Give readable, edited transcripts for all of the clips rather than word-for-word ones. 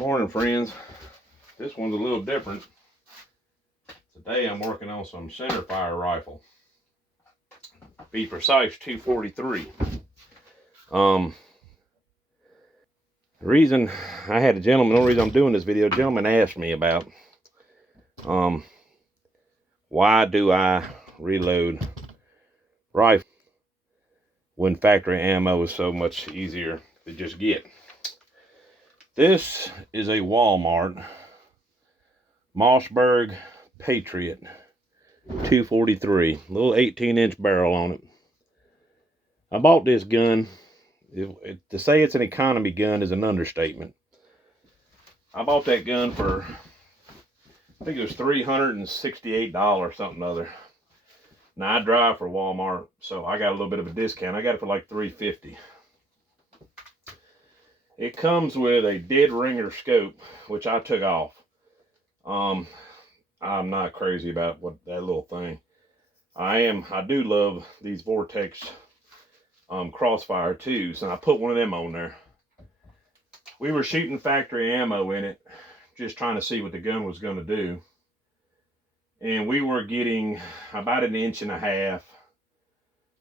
Morning, friends. This one's a little different. Today I'm working on some centerfire rifle. Be precise, 243. The reason I had a gentleman, the only reason I'm doing this video, a gentleman asked me about why do I reload rifle when factory ammo is so much easier to just get. This is a Walmart Mossberg Patriot 243, little 18-inch barrel on it. I bought this gun. To say it's an economy gun is an understatement. I bought that gun for, I think it was $368, something other. Now I drive for Walmart, so I got a little bit of a discount. I got it for like $350. It comes with a dead ringer scope, which I took off. I'm not crazy about that little thing. I do love these Vortex crossfire twos, and I put one of them on there. We were shooting factory ammo in it, just trying to see what the gun was going to do. And we were getting about 1.5 inch,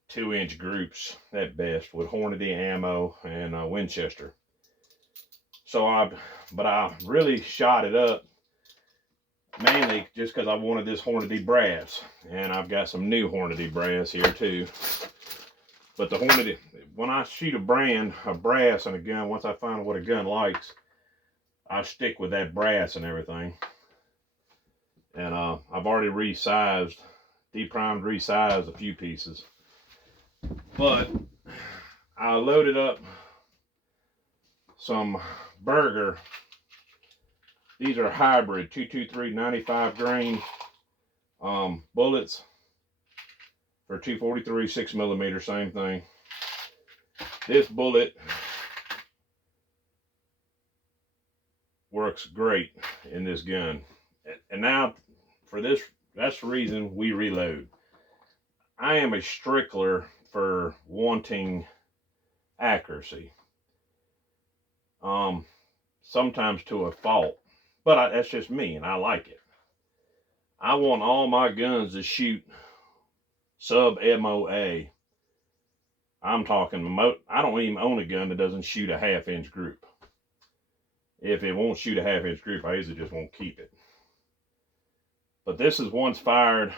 2-inch groups at best with Hornady ammo and Winchester. So I really shot it up mainly just because I wanted this Hornady brass, and I've got some new Hornady brass here too. But the Hornady, when I shoot a brand of brass in a gun, once I find what a gun likes, I stick with that brass and everything. And I've already resized, deprimed, resized a few pieces. But I loaded up some Berger. These are hybrid 223 95 grain bullets for 243 6mm, same thing. This bullet works great in this gun. And now for this, that's the reason we reload. I am a stickler for wanting accuracy. Sometimes to a fault, but that's just me, and I like it. I want all my guns to shoot sub MOA. I'm talking, I don't even own a gun that doesn't shoot a 1/2 inch group. If it won't shoot a 1/2 inch group, I usually just won't keep it. But this is once fired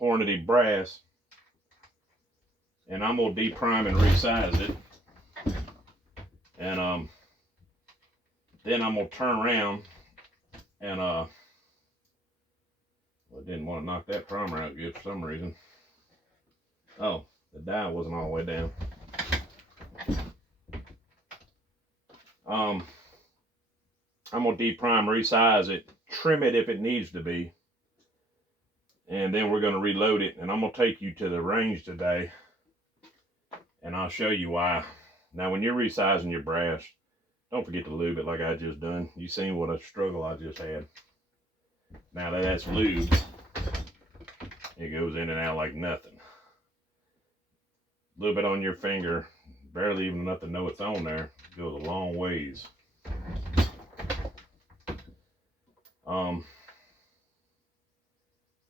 Hornady brass, and I'm gonna deprime and resize it. And then I'm gonna turn around and I didn't want to knock that primer out good for some reason. Oh, the die wasn't all the way down. I'm gonna deprime, resize it, trim it if it needs to be, and then we're gonna reload it. And I'm gonna take you to the range today, and I'll show you why. Now, when you're resizing your brass, don't forget to lube it like I just done. You seen what a struggle I just had. Now that that's lubed, it goes in and out like nothing. A little bit on your finger, barely even enough to know it's on there, goes a long ways.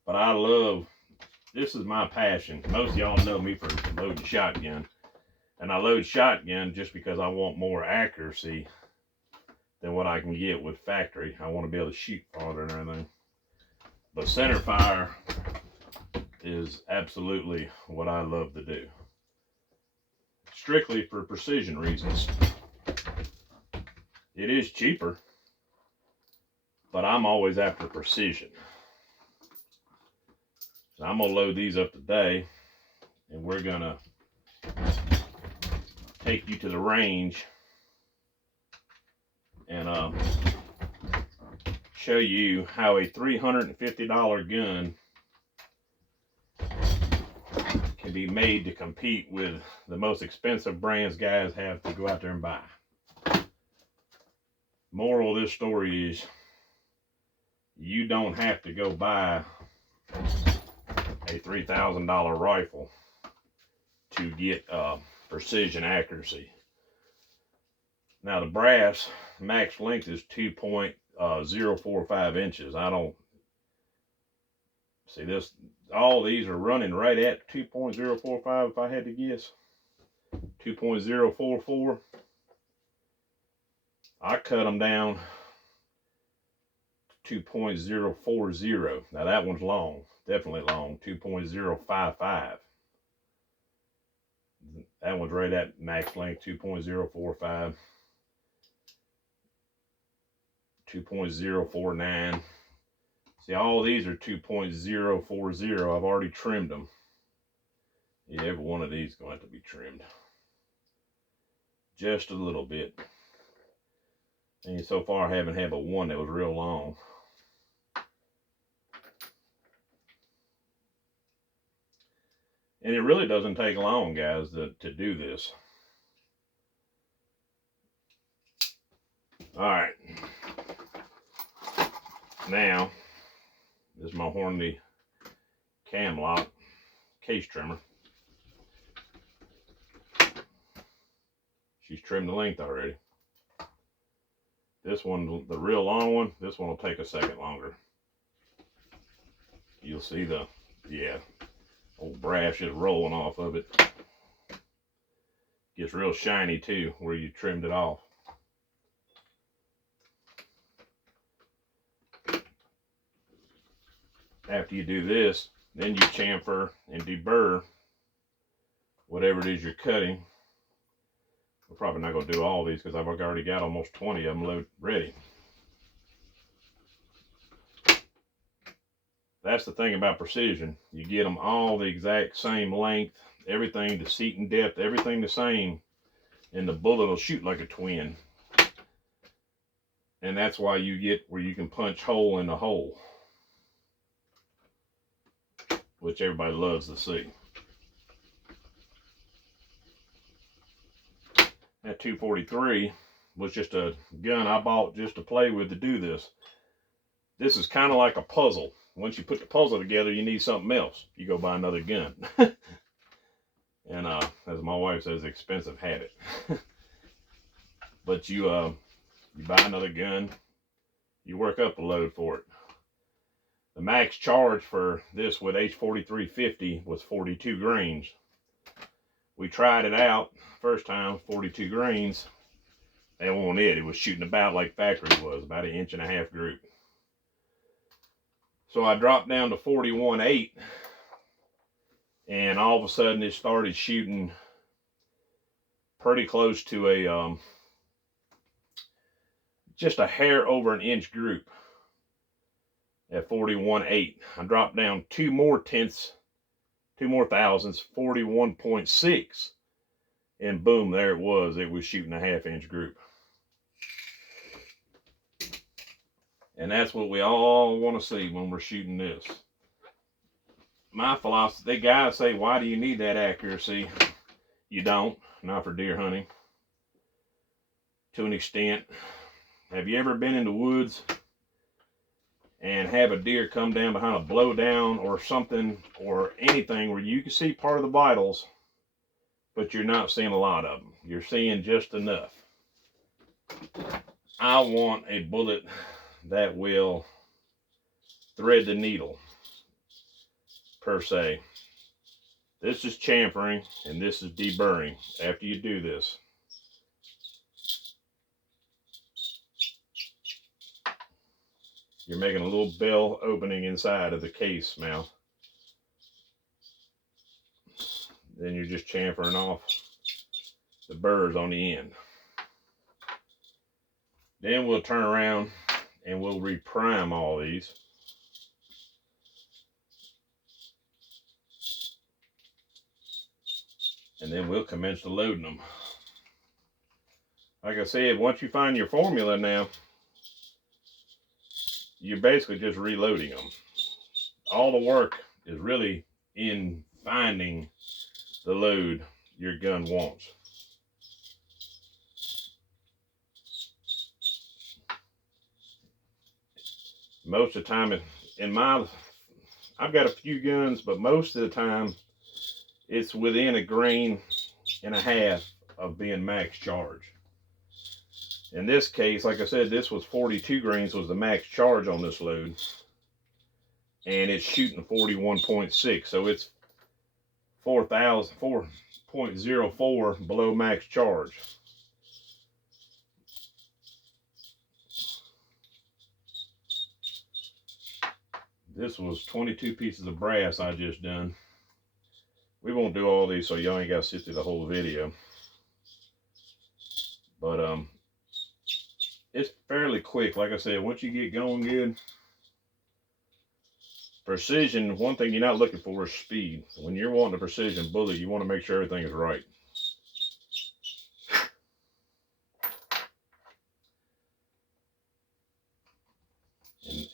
But I love, this is my passion. Most of y'all know me for loading shotgun. And I load shotgun just because I want more accuracy than what I can get with factory. I want to be able to shoot farther and everything. But center fire is absolutely what I love to do. Strictly for precision reasons. It is cheaper, but I'm always after precision. So I'm gonna load these up today, and we're gonna take you to the range and show you how a $350 gun can be made to compete with the most expensive brands guys have to go out there and buy. Moral of this story is you don't have to go buy a $3,000 rifle to get precision accuracy. Now the brass max length is 2.045 inches. I don't see this. All these are running right at 2.045 if I had to guess. 2.044. I cut them down to 2.040. Now that one's long, definitely long. 2.055. That one's right at max length, 2.045. 2.049. See, all these are 2.040. I've already trimmed them. Yeah, every one of these is going to have to be trimmed just a little bit. And so far I haven't had but one that was real long. And it really doesn't take long, guys, to do this. All right. Now, this is my Hornady cam lock case trimmer. She's trimmed the length already. This one, the real long one, this one will take a second longer. You'll see the, yeah, old brass is rolling off of it. Gets real shiny too where you trimmed it off. After you do this, then you chamfer and deburr whatever it is you're cutting. We're probably not going to do all these because I've already got almost 20 of them ready. That's the thing about precision. You get them all the exact same length, everything, the seat and depth, everything the same, and the bullet will shoot like a twin. And that's why you get where you can punch hole in the hole, which everybody loves to see. That 243 was just a gun I bought just to play with to do this. This is kind of like a puzzle. Once you put the puzzle together, you need something else. You go buy another gun. And as my wife says, expensive habit. But you buy another gun, you work up a load for it. The max charge for this with H4350 was 42 grains. We tried it out first time, 42 grains. That wasn't it. It was shooting about like factory was, about 1.5 inch group. So I dropped down to 41.8, and all of a sudden it started shooting pretty close to a just a hair over 1 inch group at 41.8. I dropped down 2 more thousandths, 41.6, and boom, there it was. It was shooting a 1/2 inch group. And that's what we all want to see when we're shooting this. My philosophy, the guys say, why do you need that accuracy? You don't, not for deer hunting. To an extent. Have you ever been in the woods and have a deer come down behind a blowdown or something or anything where you can see part of the vitals, but you're not seeing a lot of them? You're seeing just enough. I want a bullet that will thread the needle, per se. This is chamfering and this is deburring. After you do this, you're making a little bell opening inside of the case mouth. Then you're just chamfering off the burrs on the end. Then we'll turn around and we'll reprime all these. And then we'll commence to loading them. Like I said, once you find your formula now, you're basically just reloading them. All the work is really in finding the load your gun wants. Most of the time, I've got a few guns, but most of the time, it's within 1.5 grains of being max charge. In this case, like I said, this was 42 grains was the max charge on this load. And it's shooting 41.6, so it's 4.04 below max charge. This was 22 pieces of brass I just done. We won't do all these, so y'all ain't got to sit through the whole video. But it's fairly quick. Like I said, once you get going good, precision, one thing you're not looking for is speed. When you're wanting a precision bullet, you want to make sure everything is right.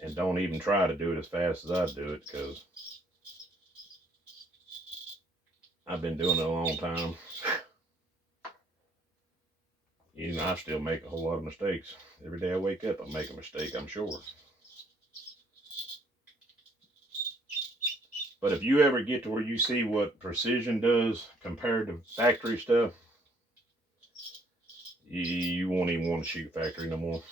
And don't even try to do it as fast as I do it, because I've been doing it a long time. Even I still make a whole lot of mistakes. Every day I wake up, I make a mistake, I'm sure. But if you ever get to where you see what precision does compared to factory stuff, you won't even want to shoot factory no more.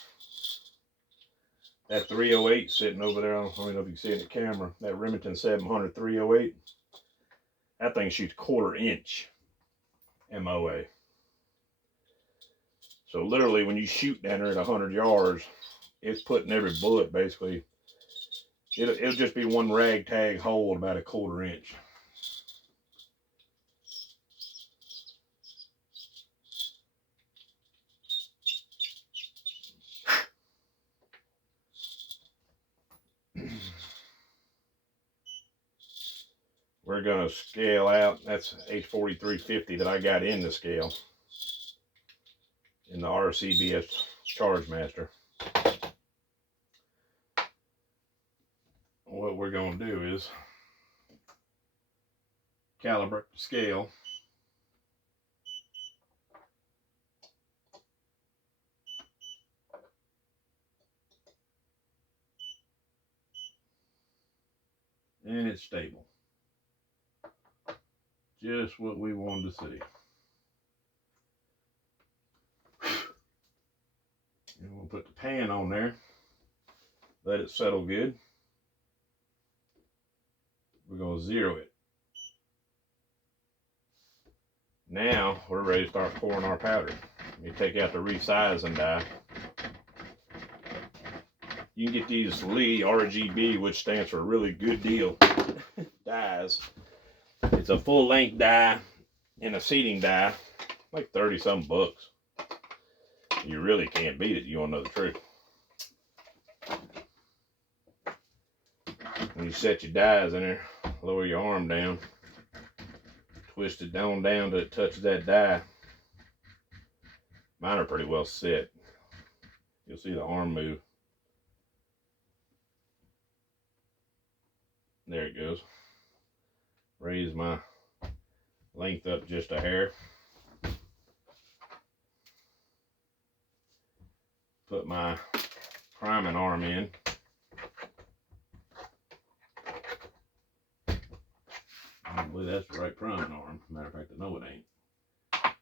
That 308 sitting over there, I don't know if you can see it in the camera, that Remington 700 308, that thing shoots 1/4 inch MOA. So literally when you shoot down there at 100 yards, it's putting every bullet basically, it'll just be one ragtag hole about 1/4 inch. We're going to scale out. That's H4350 that I got in the scale in the RCBS Charge Master. What we're going to do is calibrate the scale. And it's stable. Just what we wanted to see. And we'll put the pan on there. Let it settle good. We're going to zero it. Now we're ready to start pouring our powder. You take out the resizing die. You can get these Lee RGB, which stands for really good deal dies. It's a full length die and a seating die, like 30-some bucks. You really can't beat it. You want to know the truth. When you set your dies in there, lower your arm down, twist it down till it touches that die. Mine are pretty well set. You'll see the arm move. There it goes. Raise my length up just a hair. Put my priming arm in. I believe that's the right priming arm. Matter of fact, I know it ain't.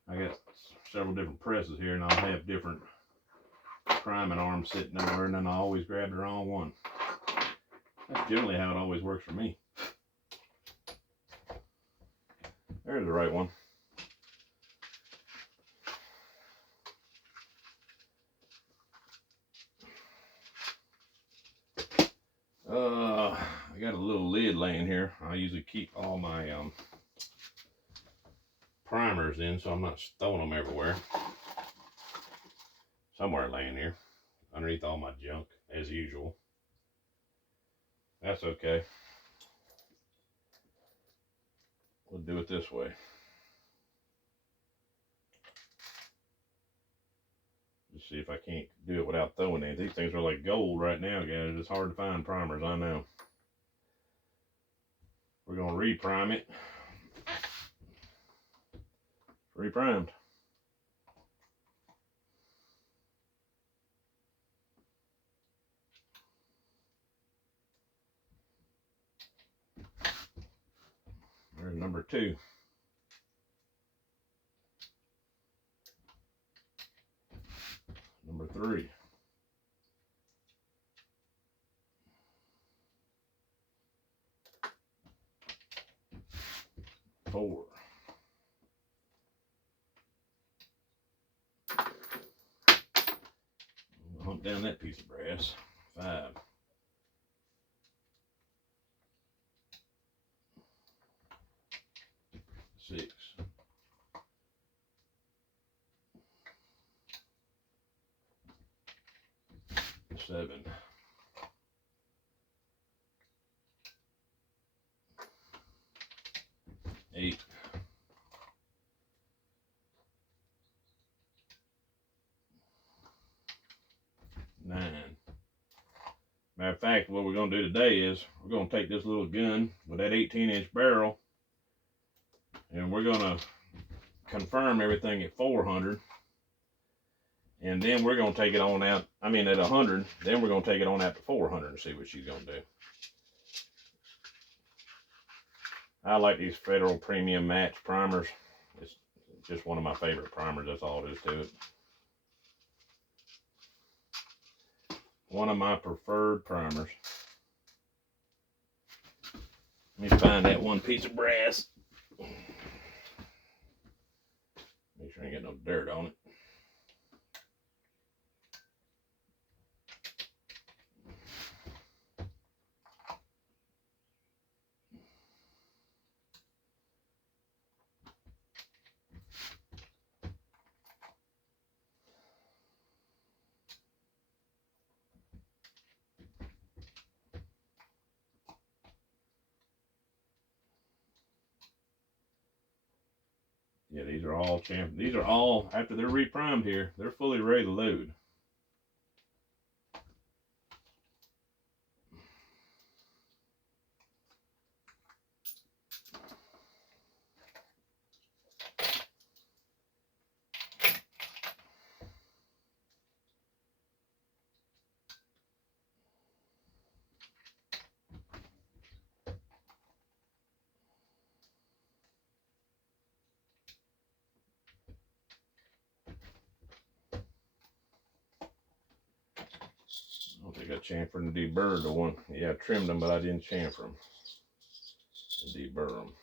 I got several different presses here, and I'll have different priming arms sitting there, and then I always grab the wrong one. That's generally how it always works for me. There's the right one. I got a little lid laying here. I usually keep all my primers in, so I'm not throwing them everywhere. Somewhere laying here, underneath all my junk, as usual. That's okay. We'll do it this way. Just see if I can't do it without throwing any. These things are like gold right now, guys. It's hard to find primers, I know. We're going to re-prime it. Re-primed. There's number 2. Number 3. 4. Hump down that piece of brass. 5. 6. 7. 8. 9. Matter of fact, what we're going to do today is we're going to take this little gun with that 18-inch barrel, and we're going to confirm everything at 400, and then we're going to take it on out, at 100, then we're going to take it on out to 400 and see what she's going to do. I like these Federal Premium Match primers. It's just one of my favorite primers, that's all there is to it. One of my preferred primers. Let me find that one piece of brass. Make sure I ain't got no dirt on it. Yeah, these are all champion. These are all, after they're reprimed here, they're fully ready to load. I don't think I chamfered and deburred the one. Yeah, I trimmed them, but I didn't chamfer them and deburr them.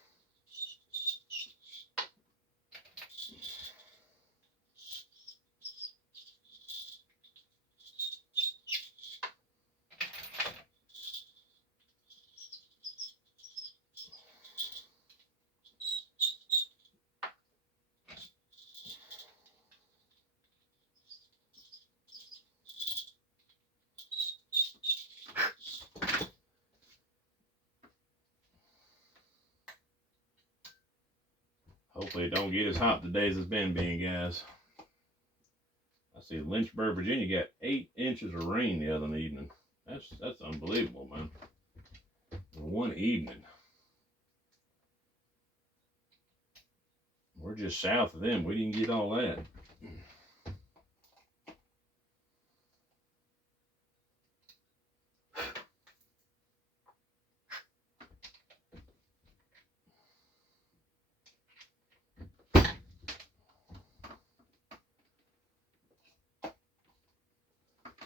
Hopefully it don't get as hot today as it's been being, guys. I see Lynchburg, Virginia got 8 inches of rain the other evening. That's unbelievable, man. In one evening. We're just south of them. We didn't get all that.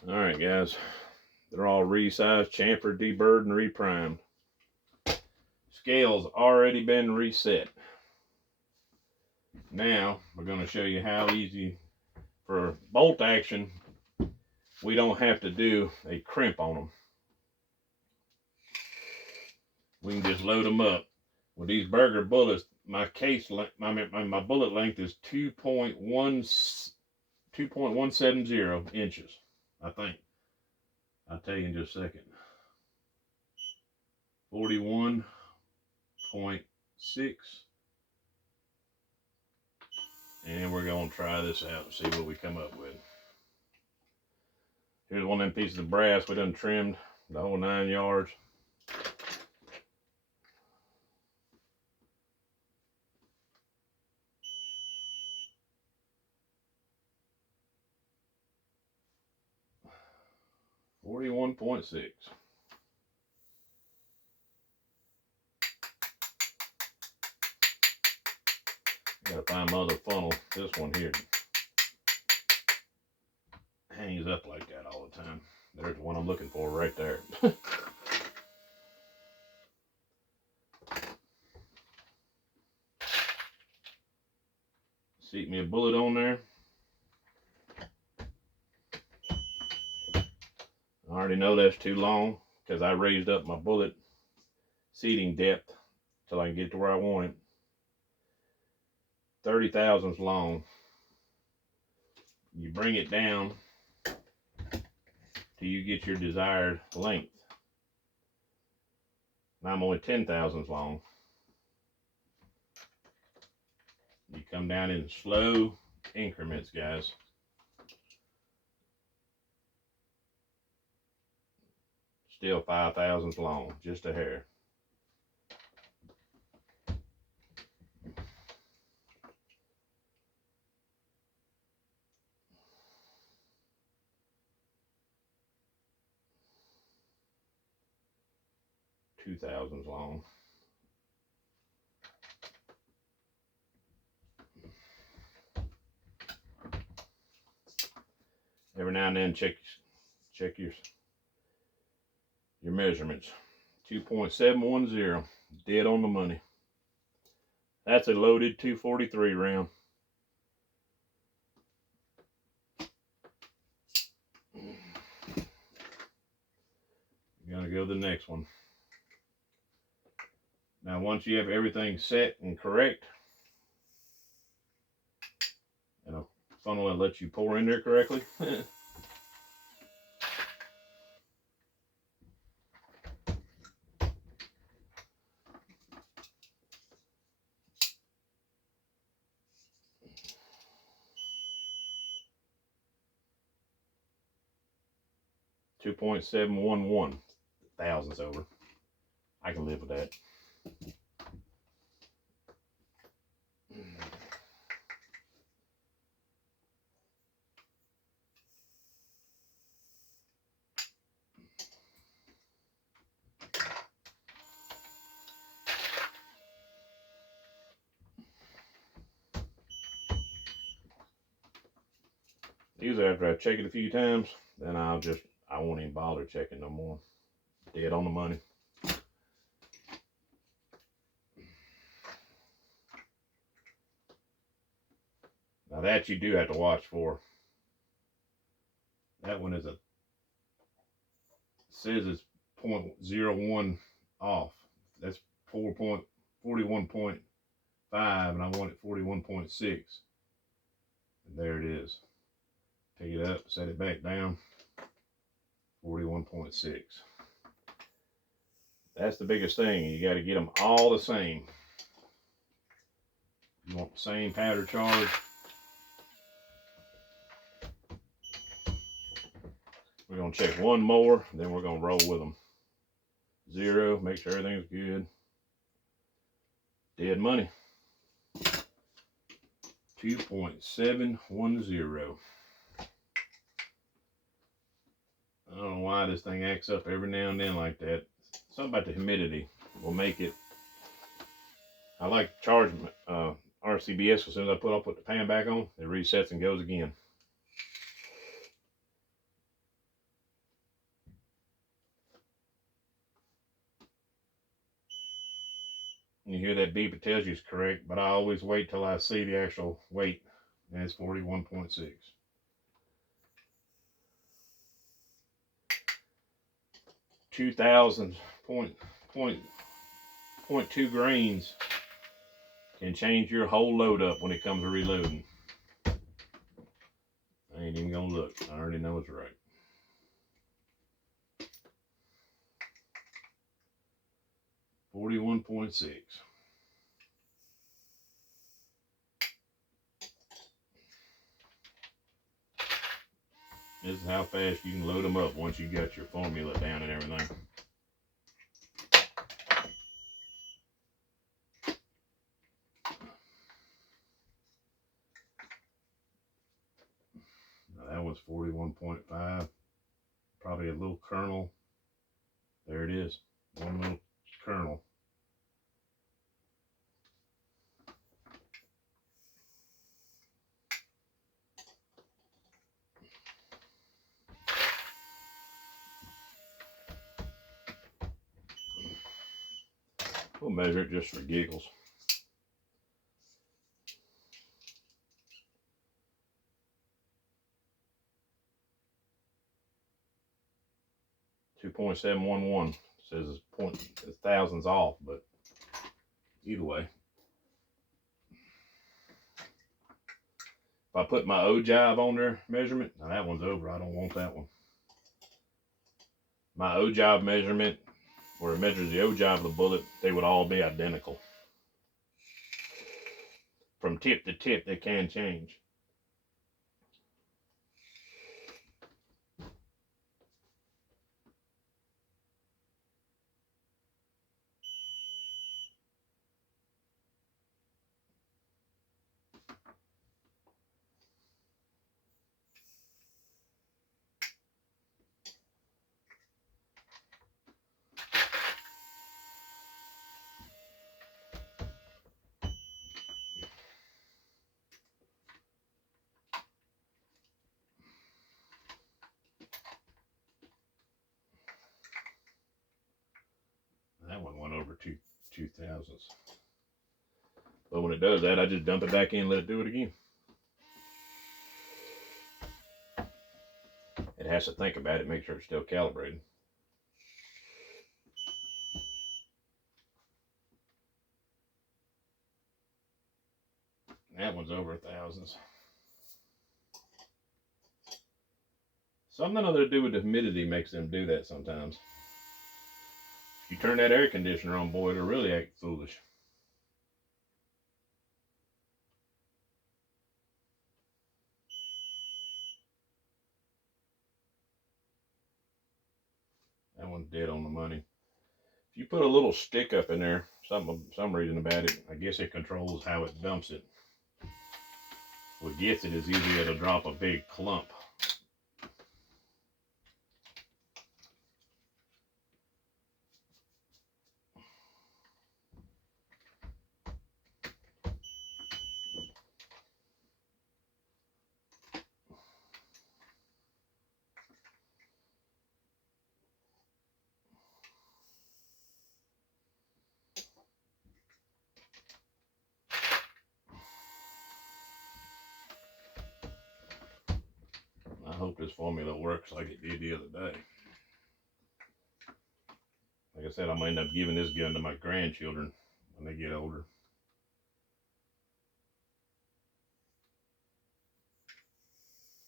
All right, guys. They're all resized, chamfered, deburred, and reprimed. Scale's already been reset. Now, we're going to show you how easy, for bolt action, we don't have to do a crimp on them. We can just load them up. With these Berger bullets, my case length, my bullet length is 2.170 inches, I think. I'll tell you in just a second. 41.6. And we're going to try this out and see what we come up with. Here's one of them pieces of brass we done trimmed the whole 9 yards. .6. Gotta find my other funnel. This one here. Hang hangs up like that all the time. There's the one I'm looking for right there. Seat me a bullet on there. I already know that's too long because I raised up my bullet seating depth till I can get to where I want it. 30 thousandths long. You bring it down till you get your desired length. Now I'm only 10 thousandths long. You come down in slow increments, guys. Still 5 thousandths long, just a hair. Two thousandths long. Every now and then check your measurements. 2.710, dead on the money. That's a loaded 243 round. You're gonna go to the next one. Now once you have everything set and correct, and a funnel that lets you pour in there correctly, 2.711 thousandths over. I can live with that. Usually after I check it a few times, then I won't even bother checking no more. Dead on the money. Now that you do have to watch for. That one says it's 0.01 off. That's 41.5, and I want it 41.6. And there it is. Pick it up, set it back down. 41.6. That's the biggest thing. You got to get them all the same. You want the same powder charge. We're going to check one more, then we're going to roll with them. 0, make sure everything's good. Dead money. 2.710. I don't know why this thing acts up every now and then like that. Something about the humidity will make it. I like to charge RCBS as soon as I'll put the pan back on, it resets and goes again. You hear that beep, it tells you it's correct, but I always wait till I see the actual weight, and it's 41.6. 0.2 grains can change your whole load up when it comes to reloading. I ain't even gonna look. I already know it's right. $41.6. This is how fast you can load them up once you got your formula down and everything. Now that was 41.5. Probably a little kernel. There it is. One little kernel. We'll measure it just for giggles. .711 says it's thousands off, but either way. If I put my ogive on their measurement, now that one's over. I don't want that one. My ogive measurement, where it measures the ogive of the bullet, they would all be identical. From tip to tip, they can change. That one went over 2,000. But when it does that, I just dump it back in and let it do it again. It has to think about it, make sure it's still calibrated. That one's over 1,000. Something other to do with the humidity makes them do that sometimes. If you turn that air conditioner on, boy, it'll really act foolish. That one's dead on the money. If you put a little stick up in there, some reason about it, I guess it controls how it dumps it. What gets it is usually it'll drop a big clump. I hope this formula works like it did the other day. Like I said, I'm going to end up giving this gun to my grandchildren when they get older.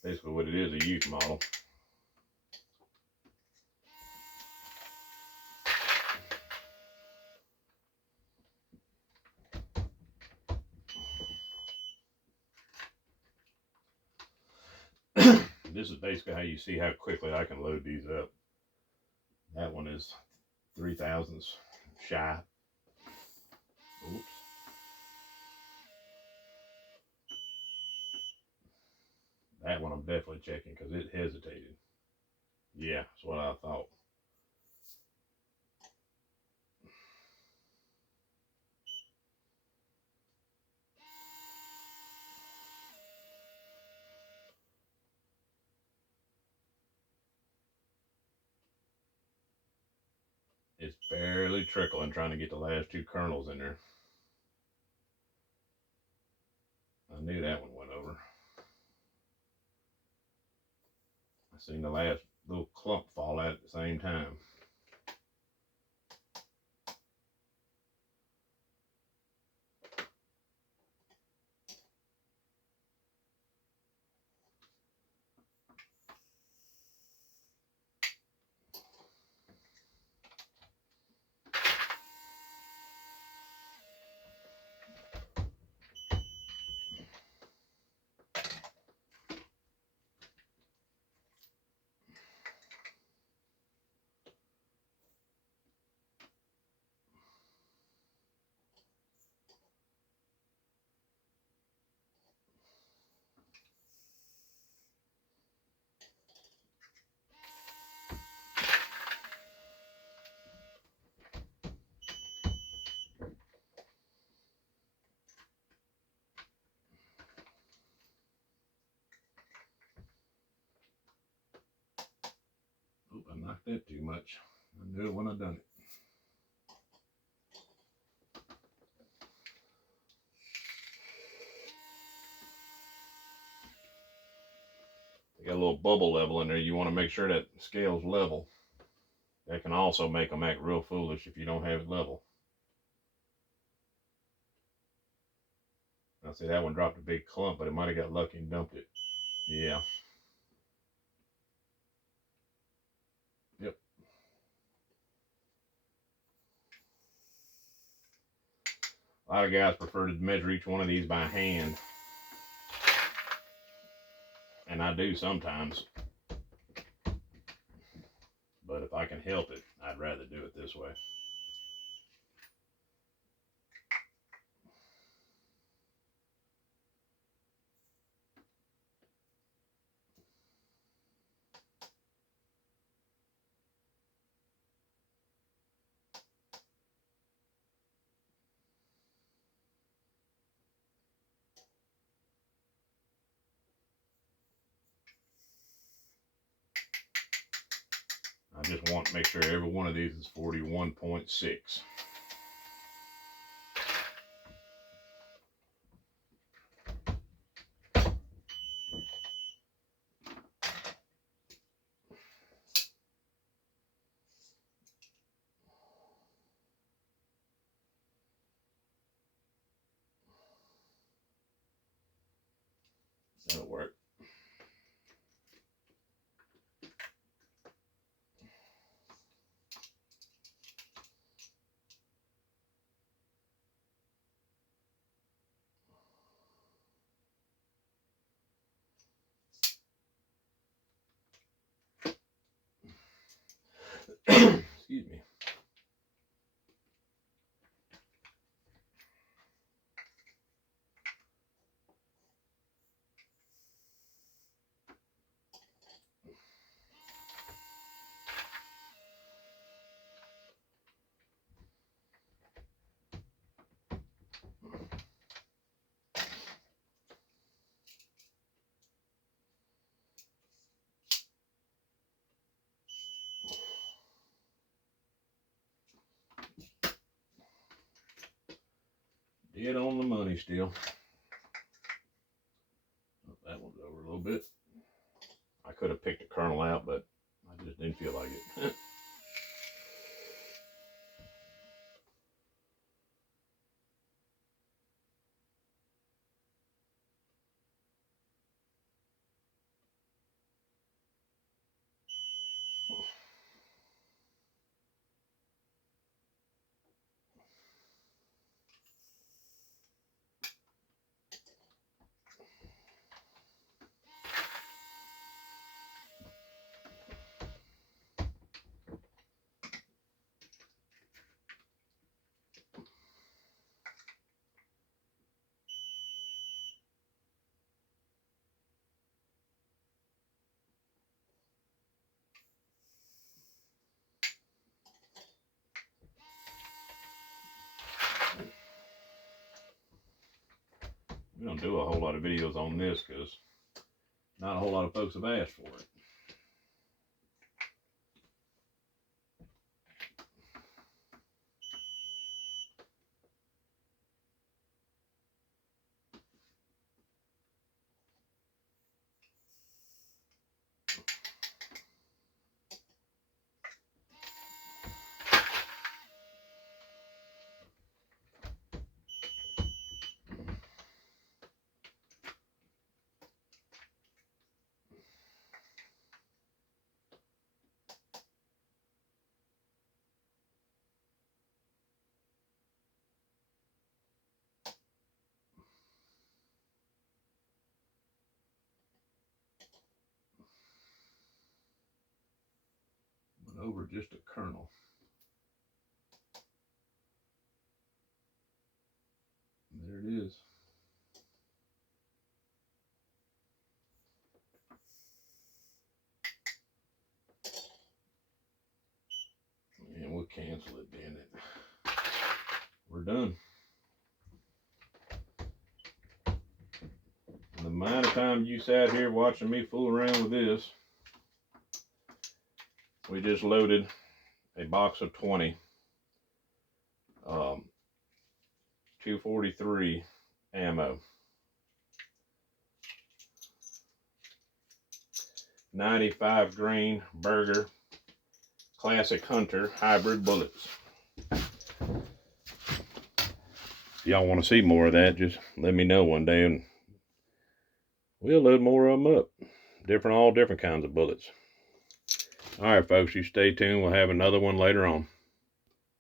Basically what it is, a youth model. This is basically how you see how quickly I can load these up. That one is 3,000 shy. Oops. That one I'm definitely checking because it hesitated. Yeah, that's what I thought. It's barely trickling, trying to get the last two kernels in there. I knew that one went over. I seen the last little clump fall out at the same time. Oop, I knocked that too much. I knew it when I done it. got a little bubble level in there. You want to make sure that scale's level. That can also make them act real foolish if you don't have it level. I see that one dropped a big clump, but it might have got lucky and dumped it. Yeah. Yep. A lot of guys prefer to measure each one of these by hand. And I do sometimes. But if I can help it, I'd rather do it this way. I just want to make sure every one of these is 41.6. That'll work. Excuse me. Dead on the money still. Oh, that one's over a little bit. I could have picked a kernel out, but I just didn't feel like it. We don't do a whole lot of videos on this because not a whole lot of folks have asked for it. Went over just a kernel. There it is. And we'll cancel it, damn it. We're done. And the amount of time you sat here watching me fool around with this, we just loaded a box of 20 243 ammo. 95 grain Berger Classic Hunter hybrid bullets. If y'all want to see more of that, just let me know one day and we'll load more of them up. All different kinds of bullets. All right, folks, you stay tuned. We'll have another one later on.